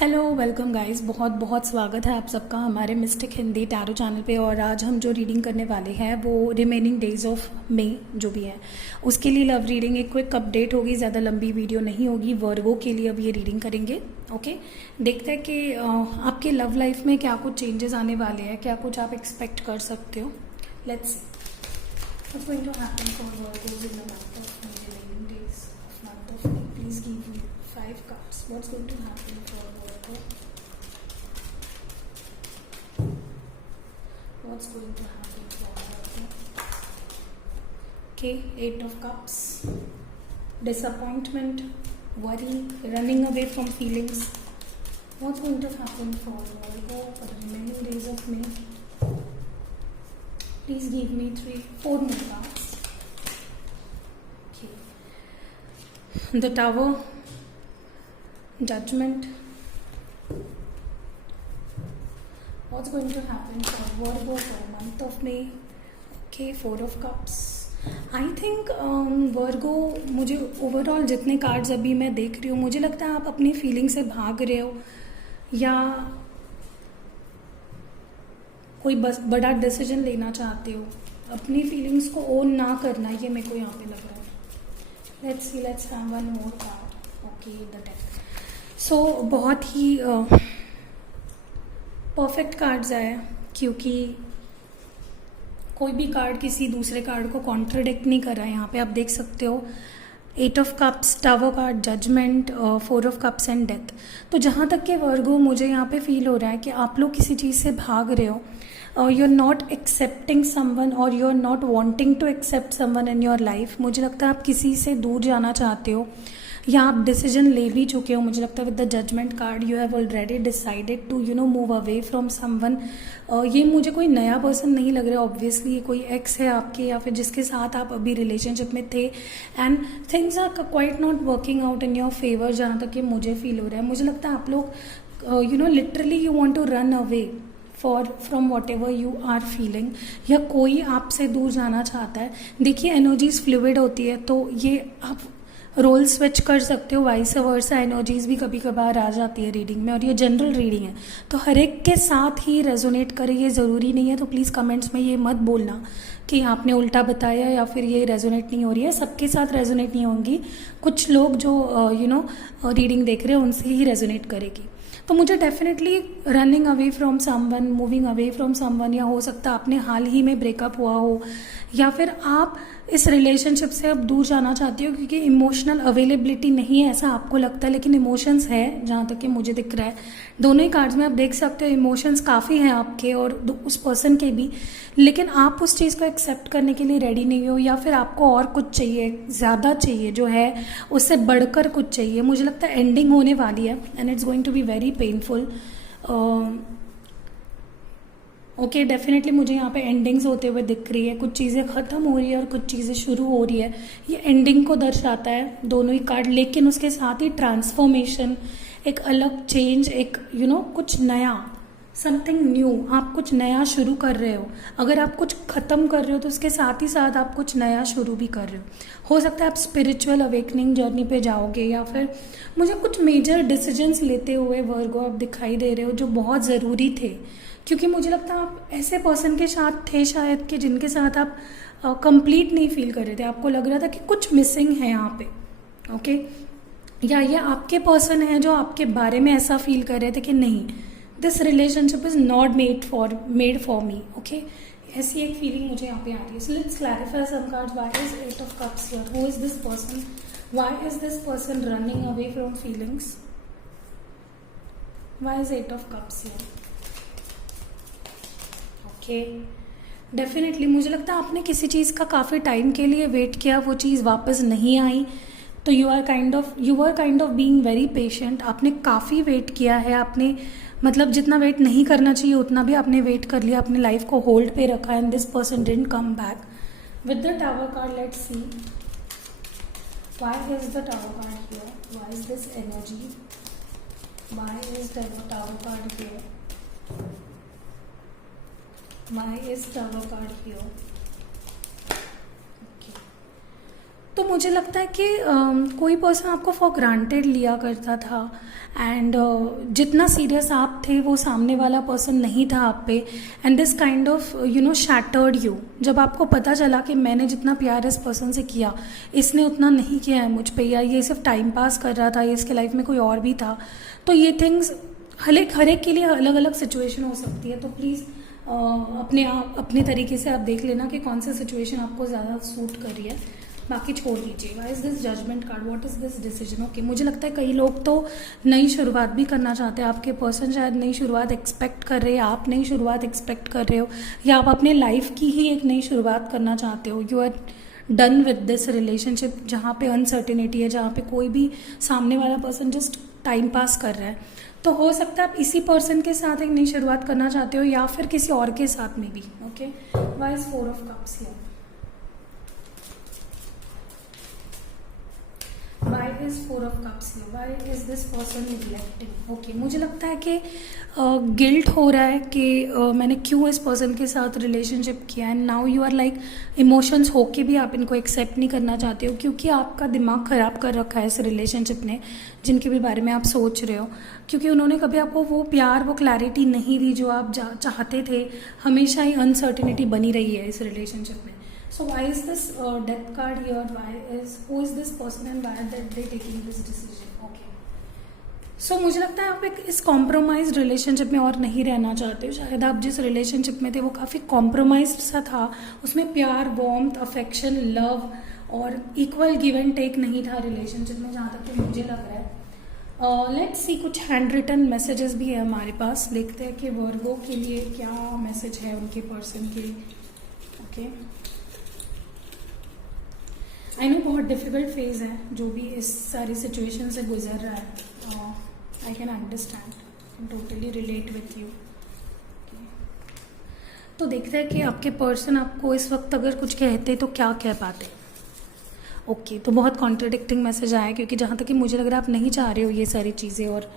Hello welcome guys, बहुत बहुत स्वागत है आप सबका हमारे मिस्टिक हिंदी टैरो चैनल पे। और आज हम जो रीडिंग करने वाले हैं वो रिमेनिंग डेज ऑफ मई जो भी है उसके लिए लव रीडिंग एक क्विक अपडेट होगी, ज़्यादा लंबी वीडियो नहीं होगी। वर्गो के लिए अब ये रीडिंग करेंगे। ओके, देखते हैं कि आपके लव लाइफ में क्या कुछ चेंजेस आने वाले हैं, क्या कुछ आप एक्सपेक्ट कर सकते हो। Let's see what's going to happen for Virgos in the month of May, remaining days of month of May. Please give me 5 cards. What's going to happen for Virgo? What's going to happen for Virgo? Okay, 8 of Cups. Disappointment, worry, running away from feelings. What's going to happen for Virgo for the remaining days of May? Please give me 4 more cards. Okay. The Tower, Judgment. What's going to happen for Virgo for the month of May? Okay, 4 of Cups. I think Virgo, मुझे overall जितने cards अभी मैं देख रही हूँ, मुझे लगता है आप अपनी फीलिंग से भाग रहे हो या कोई बस बड़ा डिसीजन लेना चाहते हो। अपनी फीलिंग्स को ओन ना करना, ये मेरे को यहाँ पे लग रहा है। Let's see, let's have one more card. Okay, the death. So बहुत ही परफेक्ट कार्ड्स आए, क्योंकि कोई भी कार्ड किसी दूसरे कार्ड को कॉन्ट्रडिक्ट नहीं कर रहा है। यहाँ पे आप देख सकते हो 8 of cups, tower card, judgement, 4 of cups and death. तो जहाँ तक के वर्गो मुझे यहाँ पे फील हो रहा है कि आप लोग किसी चीज़ से भाग रहे हो, you are not accepting someone और you are not wanting to accept someone in your life. मुझे लगता है आप किसी से दूर जाना चाहते हो या आप डिसीजन ले भी चुके हो। मुझे लगता है with the judgement card you have already decided to move away from someone. ये मुझे कोई नया पर्सन नहीं लग रहा है। ऑब्वियसली ये कोई एक्स है आपके, या फिर जिसके साथ आप अभी रिलेशनशिप में थे and things are quite not working out in your favour. जहाँ तक कि मुझे फील हो रहा है, मुझे लगता है आप लोग literally you want to run away from whatever you are feeling, या कोई आपसे दूर जाना चाहता है। देखिए, एनर्जीज फ्लूइड होती है, तो ये आप रोल स्विच कर सकते हो। वाइस वर्सा एनर्जीज भी कभी कभार आ जाती है रीडिंग में, और ये जनरल रीडिंग है तो हर एक के साथ ही रेजोनेट करे, ये ज़रूरी नहीं है। तो प्लीज़ कमेंट्स में ये मत बोलना कि आपने उल्टा बताया या फिर ये रेजोनेट नहीं हो रही है। सबके साथ रेजोनेट नहीं होंगी, कुछ लोग जो रीडिंग देख रहे हैं उनसे ही रेजोनेट करेगी। तो मुझे definitely running away from someone, moving away from someone, या हो सकता है आपने हाल ही में ब्रेकअप हुआ हो, या फिर आप इस रिलेशनशिप से अब दूर जाना चाहती हो क्योंकि इमोशनल अवेलेबिलिटी नहीं है, ऐसा आपको लगता है। लेकिन इमोशंस है, जहाँ तक कि मुझे दिख रहा है। दोनों ही कार्ड्स में आप देख सकते हो इमोशंस काफ़ी हैं आपके और उस पर्सन के भी, लेकिन आप उस चीज़ को एक्सेप्ट करने के लिए रेडी नहीं हो, या फिर आपको और कुछ चाहिए, ज़्यादा चाहिए, जो है उससे बढ़कर कुछ चाहिए। मुझे लगता है एंडिंग होने वाली है and it's going to be very painful. Okay, definitely मुझे यहाँ पे एंडिंग्स होते हुए दिख रही है। कुछ चीज़ें ख़त्म हो रही है और कुछ चीज़ें शुरू हो रही है। ये एंडिंग को दर्शाता है दोनों ही कार्ड, लेकिन उसके साथ ही ट्रांसफॉर्मेशन, एक अलग चेंज, एक कुछ नया, समथिंग न्यू। आप कुछ नया शुरू कर रहे हो। अगर आप कुछ ख़त्म कर रहे हो तो उसके साथ ही साथ आप कुछ नया शुरू भी कर रहे हो सकता है आप स्पिरिचुअल अवेकनिंग जर्नी पे जाओगे, या फिर मुझे कुछ मेजर डिसीजंस लेते हुए वर्गो आप दिखाई दे रहे हो जो बहुत ज़रूरी थे। क्योंकि मुझे लगता है आप ऐसे पर्सन के साथ थे शायद कि जिनके साथ आप कंप्लीट नहीं फील कर रहे थे। आपको लग रहा था कि कुछ मिसिंग है यहाँ पे। ओके, या ये आपके पर्सन है जो आपके बारे में ऐसा फील कर रहे थे कि नहीं, this relationship is not made for me. Okay, ऐसी एक फीलिंग मुझे यहाँ पे आ रही है। So let's clarify some cards. Why is 8 of cups here? Who is this person? Why is this person running away from feelings? Why is 8 of cups here? Okay, definitely मुझे लगता है आपने किसी चीज़ का काफ़ी टाइम के लिए वेट किया, वो चीज़ वापस नहीं आई, तो you are kind of being very patient. आपने काफ़ी वेट किया है, आपने मतलब जितना वेट नहीं करना चाहिए उतना भी आपने वेट कर लिया, अपने लाइफ को होल्ड पे रखा, and this person didn't come back. With the tower card, let's see why is the tower card here? Why is this energy? Why is the tower card here? Why is Tower card here? Okay. तो मुझे लगता है कि कोई person आपको for granted लिया करता था एंड जितना सीरियस आप थे वो सामने वाला पर्सन नहीं था आप पे, and this kind of shattered you. जब आपको पता चला कि मैंने जितना प्यार इस पर्सन से किया इसने उतना नहीं किया है मुझ पे, या ये सिर्फ टाइम पास कर रहा था, या इसके लाइफ में कोई और भी था, तो ये थिंग्स हर एक के लिए अलग अलग सिचुएशन हो सकती है। तो प्लीज़ अपने तरीके से आप देख लेना कि कौन सा सिचुएशन आपको ज़्यादा सूट कर रही है, बाकी छोड़ दीजिए। Why is this judgement card, what is this decision? Okay, मुझे लगता है कई लोग तो नई शुरुआत भी करना चाहते हैं। आपके पर्सन शायद नई शुरुआत एक्सपेक्ट कर रहे हैं, आप नई शुरुआत एक्सपेक्ट कर रहे हो, या आप अपने लाइफ की ही एक नई शुरुआत करना चाहते हो। You are done with this relationship जहाँ पे अनसर्टिनिटी है, जहाँ पे कोई भी सामने वाला पर्सन जस्ट टाइम पास कर रहा है। तो हो सकता है आप इसी पर्सन के साथ एक नई शुरुआत करना चाहते हो, या फिर किसी और के साथ में भी। Okay, why is 4 of cups here? Why is 4 of cups here? Why is this person neglecting? Okay, मुझे लगता है कि गिल्ट हो रहा है कि मैंने क्यों इस पर्सन के साथ रिलेशनशिप किया है। Now you are like emotions होके भी आप इनको एक्सेप्ट नहीं करना चाहते हो, क्योंकि आपका दिमाग ख़राब कर रखा है इस रिलेशनशिप ने, जिनके भी बारे में आप सोच रहे हो, क्योंकि उन्होंने कभी आपको वो प्यार, वो क्लैरिटी नहीं दी जो आप चाहते थे। हमेशा ही अनसर्टिनिटी बनी रही है इस रिलेशनशिप में। So why is this death card here? Who is this person and why are they taking this decision? Okay. So मुझे लगता है आप एक इस कॉम्प्रोमाइज्ड रिलेशनशिप में और नहीं रहना चाहते हो। शायद आप जिस रिलेशनशिप में थे वो काफ़ी कॉम्प्रोमाइज्ड सा था, उसमें प्यार, वार्मथ, अफेक्शन, लव और इक्वल गिव एंड टेक नहीं था रिलेशनशिप में, जहाँ तक कि मुझे लग रहा है। लेट्स सी, कुछ हैंड रिटन मैसेजेस भी है हमारे पास। देखते हैं कि वर्गो के लिए क्या मैसेज है उनके पर्सन के। ओके, आई नो बहुत डिफ़िकल्ट फेज़ है जो भी इस सारी सिचुएशन से गुजर रहा है। I can understand, can totally relate with you. तो देखते हैं कि आपके पर्सन आपको इस वक्त अगर कुछ कहते तो क्या कह पाते। ओके, तो बहुत कॉन्ट्रडिक्टिंग मैसेज आया, क्योंकि जहाँ तक कि मुझे लग रहा है आप नहीं चाह रहे हो ये सारी चीज़ें, और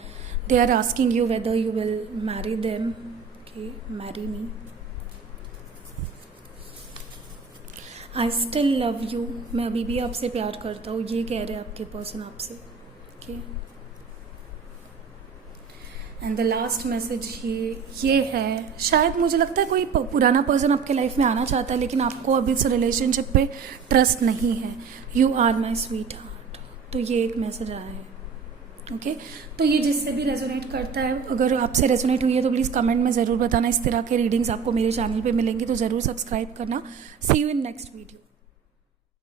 they are asking you whether you will marry them. Okay, marry me, I still love you, मैं अभी भी आपसे प्यार करता हूँ, ये कह रहे हैं आपके पर्सन आपसे। Okay, and the last message ये है, शायद मुझे लगता है कोई पुराना पर्सन आपके लाइफ में आना चाहता है, लेकिन आपको अभी इस रिलेशनशिप पे ट्रस्ट नहीं है। You are my sweetheart, तो ये एक मैसेज आया है। ओके, तो ये जिससे भी रेजोनेट करता है, अगर आपसे रेजोनेट हुई है तो प्लीज़ कमेंट में ज़रूर बताना। इस तरह के रीडिंग्स आपको मेरे चैनल पे मिलेंगी, तो ज़रूर सब्सक्राइब करना। सी यू इन नेक्स्ट वीडियो।